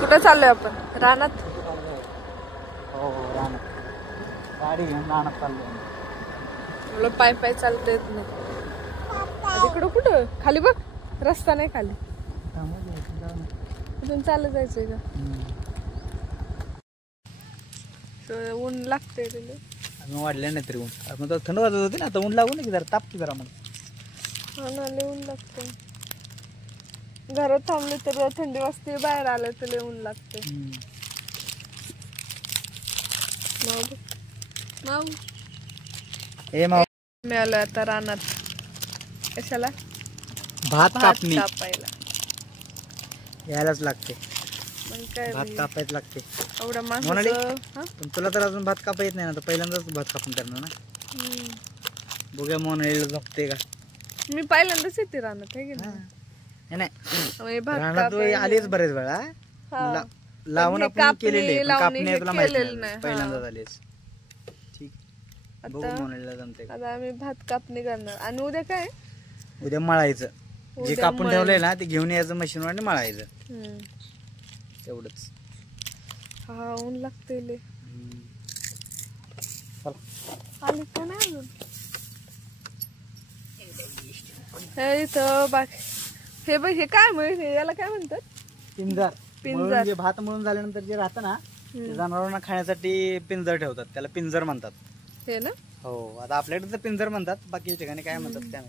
कुठं चाललोय आपण? रानात. हो रानात गाडी घेऊन रानात चाललोय. मला पाय पाय चालता येत नाही. इकडं कुठं खाली बघ, रस्ता नाही खाली. इथून चालत जायचंय का? ऊन लागते अजून वाढल्या नाही तरी ऊन. आता थंड वाजत होती ना, आता ऊन लागू नये जरा, तापते जरा मला. हा ना, लय ऊन लागते. घरात थांबले तर थंडी वाजते, बाहेर आलं तर लय ऊन लागते. मी आलो आता रानात. कशाला? भात कापायला कापायला यायलाच लागते. मग काय भात कापायच लागते. एवढा माणूस. पण तुला तर अजून भात कापा येत नाही ना, तर पहिल्यांदाच भात कापून करणार ना. बघूया मोनालीला जमते का. मी पहिल्यांदाच येते रानात आहे की नाही. रानात आलीच बरेच वेळा. लावून आपण केलेले, कापणी तुला माहिती नाही, पहिल्यांदाच आलीस. ठीक, बघू मोनालीला जमते का. आता आम्ही भात कापणी करणार. आणि उद्या काय? उद्या मळायचं. जे कापून ठेवलंय ना ते घेऊन यायचं मशीनवर आणि मळायचं. तेवढंच. हा, ऊन लागते. आली का नाही अजून? इथं बाकी हे बघ, हे काय म्हणजे याला काय म्हणतात? पिंजर. जे भात मळून झाल्यानंतर जे राहतं ना, ते जनावरांना खाण्यासाठी पिंजर ठेवतात, त्याला पिंजर म्हणतात. हे ना? हो. आता आपल्याकडे तर पिंजर म्हणतात, बाकी ठिकाणी काय म्हणतात त्या.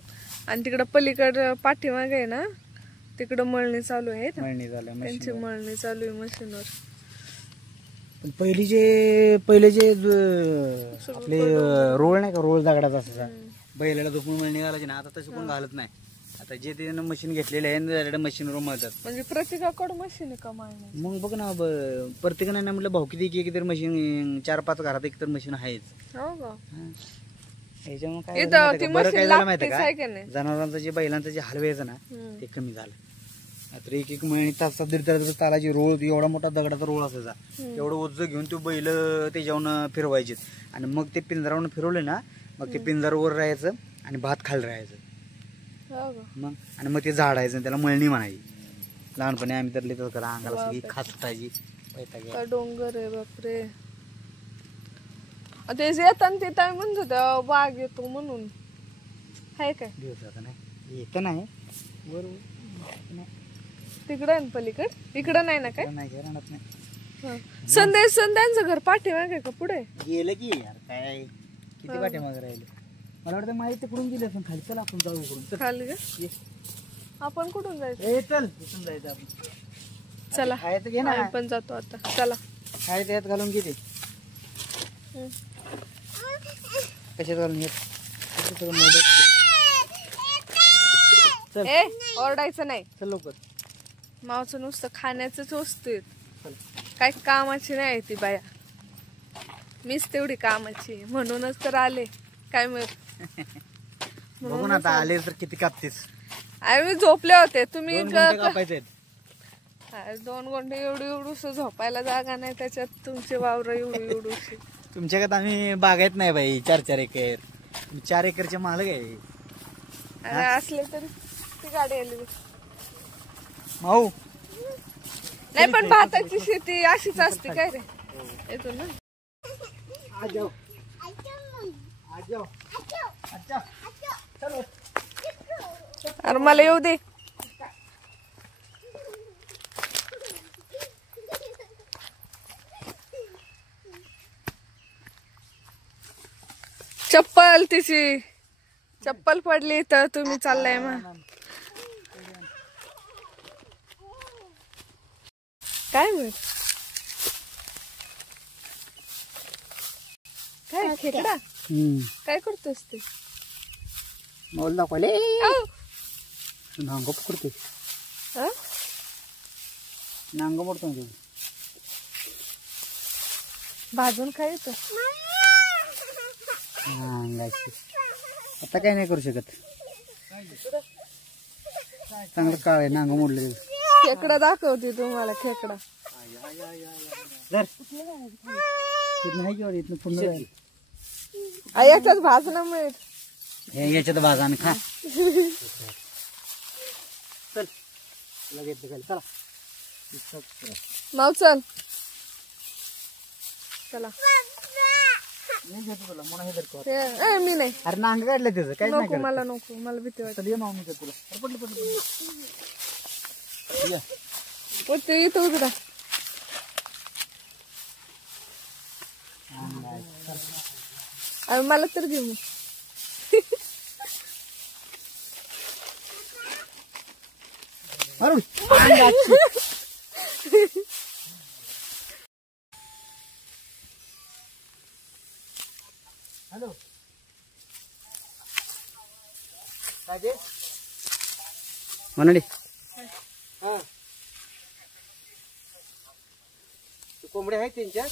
आणि तिकडं पलीकडं पाठीमागे आहे ना, तिकडं मळणी चालू आहे. मळणी झालं, त्यांची मळणी चालू आहे मशीनवर. पहिले जे आपले रोळ नाही का, रोळ दगडाचा असायचा, बैलाला झोपून मळणी घालायची ना, आता तसं कोण घालत नाही. आता जे ते मशीन घेतलेले आहे मशीनवर मळतात. म्हणजे प्रत्येकाकडे मशीन आहे का मळणी? मग बघ ना, प्रत्येकाने ना म्हटलं भाऊ किती एक तर मशीन, 4-5 घरात एक तर मशीन आहेच. हो का? याच्यामुळे काय बरं काय झालं माहिती का, जनावरांचं जे बैलांचं जे हलवायचं ना ते कमी झालं. आता एक महिने तास दीड तालाची रोळ, एवढा मोठा दगडाचा रोळ असायचा, एवढं ओझं घेऊन ते बैल त्याच्यावरून फिरवायचे. आणि मग ते पिंजरावरून फिरवले ना, मग ते पिंजरावर राहायचं आणि भात खाली राहायचं. मग आणि मग ते झाडायचं, त्याला मळणी म्हणायची. लहानपणी आम्ही तर लिहितो करा, अंगाला सगळी खास सुटायची. डोंगर आहे बापरे. ते येतात ते काय म्हणत होत्या, वाघ येतो म्हणून. हाय काय? येत नाही तिकडं आहे पलीकड, इकडं नाही ना काय? नाही. संध्यांचं घर पाठीमागे का पुढे गेलं की यार, काय किती पाठीमागे राहिले. मला वाटतं माहिती तिकडून गेली असं खाली. चला आपण जाऊ इकडून. खाली का? आपण कुठून जायचं? चल इथून जायचं आपण. चला घे ना, आपण जातो आता. चला काय त्यात घालून घेते. कशात घालून येत? ओरडायचं नाही. चल लवकर. मावचं नुसतं खाण्याचंच वस्तू. काय कामाची नाही ती बाया, मीच तेवढी कामाची, म्हणूनच तर आले. काय मग बघू ना आता आले तर किती कापतेस. मी झोपले होते. तुम्ही 2 घंटे एवढूस झोपायला जागा नाही, त्याच्यात तुमचे वावर एवढूशी. तुमच्याकडे आम्ही बागायत नाही बाई. 4-4 एकर, 4 एकरचे मालक आहे. असले तरी ती गाडी आली माऊ. नाही पण भाताची शेती अशीच असते काय रे. येतो ना. अरे मला येऊ दे. चप्पल, तिची चप्पल पडली तर तुम्ही चाललाय मग काय मग काय खेकडा काय करतोस ते? मोल दाखवले नांग पकडते. नांग मोडतो भाजून खायचं. आता काय नाही करू शकत. चांगलं काळ आहे, नांग मोडले. खेकडा दाखवते तुम्हाला. खेकडा याच्यात भाजणं मिळत. याच्यात भाजाने खा. चल लगेच चला. माव चल चला. मी घेतो तुला म्हणून हे धरतो. मी नाही. अरे नांग काढलं त्याचं काही नाही नको मला नको मला भीती वाटत. ये माव मी देतो तुला. अरे पडलं पडलं ते इथं उतरा. अरे मला तर घेऊ मग. हॅलो काय ते म्हणाली. हा कोंबड्या आहेत त्यांच्या.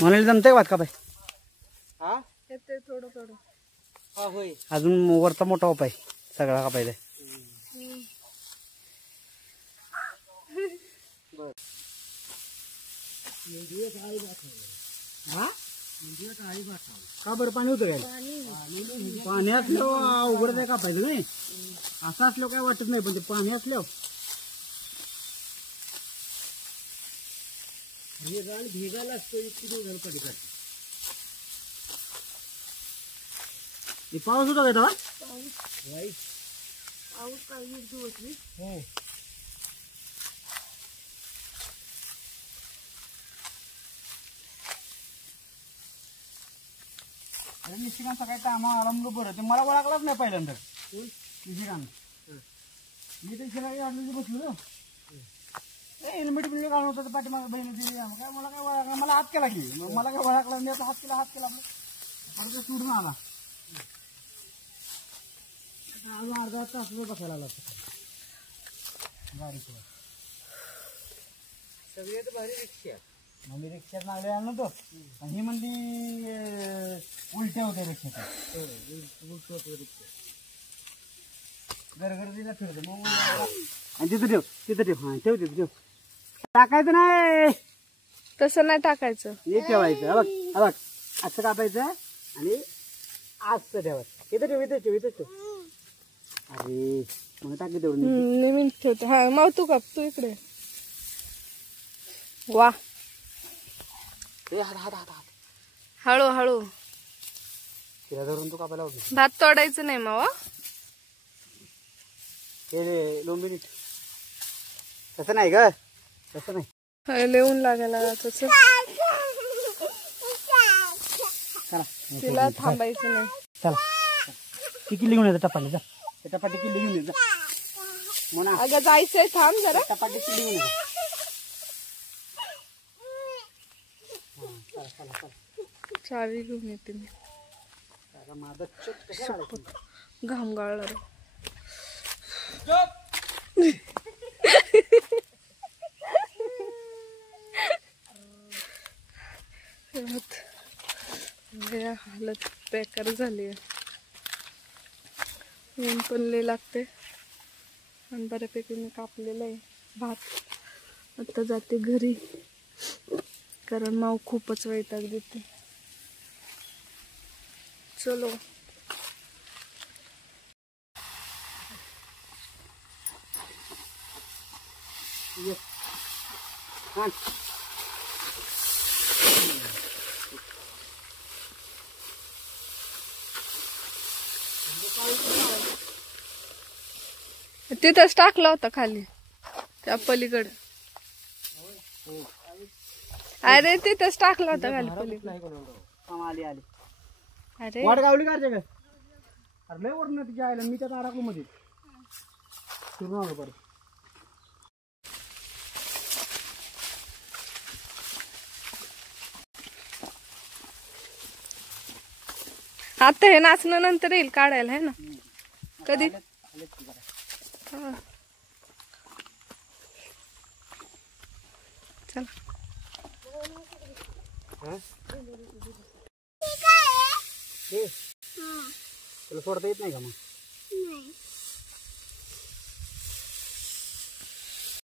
म्हणाली जमतंय भात कापाय. हा येते थोडं थोडं. हा होय अजून वरचा मोठा उपाय सगळा कापायचा. का बरं पाणी होतं काय. पाणी असल्यावर उघड काय कापायचं नाही. असं असल्यावर काय वाटत नाही पण ते पाणी असल्यावर भेगायला असतो. इतकी दिवस कधी काढते. पाऊस होता काय तेव्हा. पाऊस काही दिवस नाही. अरे निशिकांत सकाळी कामा आला म्हणून बरं. ते मला ओळखलाच नाही पहिल्यांदा. निशिकांत मी तर शिराई आडली बसलो. हेल्मेट बिल्मेट घालून होतं पाठीमाग बहिणी दिली. काय मला काय ओळखला. मला हात केला की मला काय ओळखला. मी आता हात केला आपलं सोडून आला. अजून अर्धा तास बसायला लागला गाडीवर. सगळ्यात भारी रिक्षा. मग मी रिक्षात नागले आणलो तो. ही म्हणली उलट्या होत्या रिक्षाच्या. उलट होते रिक्षा. गरगरतीला फिरतो मग. आणि तिथं ठेव तिथं ठेव. हा ठेव तिथं ठेव. टाकायचं नाही तसं नाही टाकायचं. हे ठेवायचं. बघ बघ असं कापायचं आणि असं ठेवायचं. इथं ठेव इथं ठेव इथं ठेव. अरे मग टाकी तेवढं मी ठेवते. हा माव तू काप. तू इकडे. वा हळू हळू तिला धरून तू कापायला होती. भात तोडायचं नाही मावा. हे लोंबी नीट. तसं नाही ग तसं नाही. लिहून लागायला तसं. चला तिला थांबायचं नाही. चला ती किल्ली घेऊन येतं टपाटी. जा टपाटी किल्ली घेऊन येत. म्हणा अगं जायचंय थांब जरा. टपाटी किल्ली घेऊन येत. चावी घेऊन येते मी. घाम गाळला रे. हालत बेकार झाली. ऊन पण लय लागते आणि बऱ्यापैकी मी कापलेलं आहे भात. आता जाते घरी कारण माव खूपच वैताग देते. चलो तिथंच टाकला होता खाली त्या पलीकडे. अरे तिथंच टाकला होता खाली पलीकडे. आली आली. अरे वाट गावली का रे. अरे लय वरण तिच्या आयला. मी त्यात अडकलो मध्ये फिरून आलो परत. आता हे नाचणं नंतर येईल काढायला है ना. कधी चल तुला सोडता येत नाही का मग.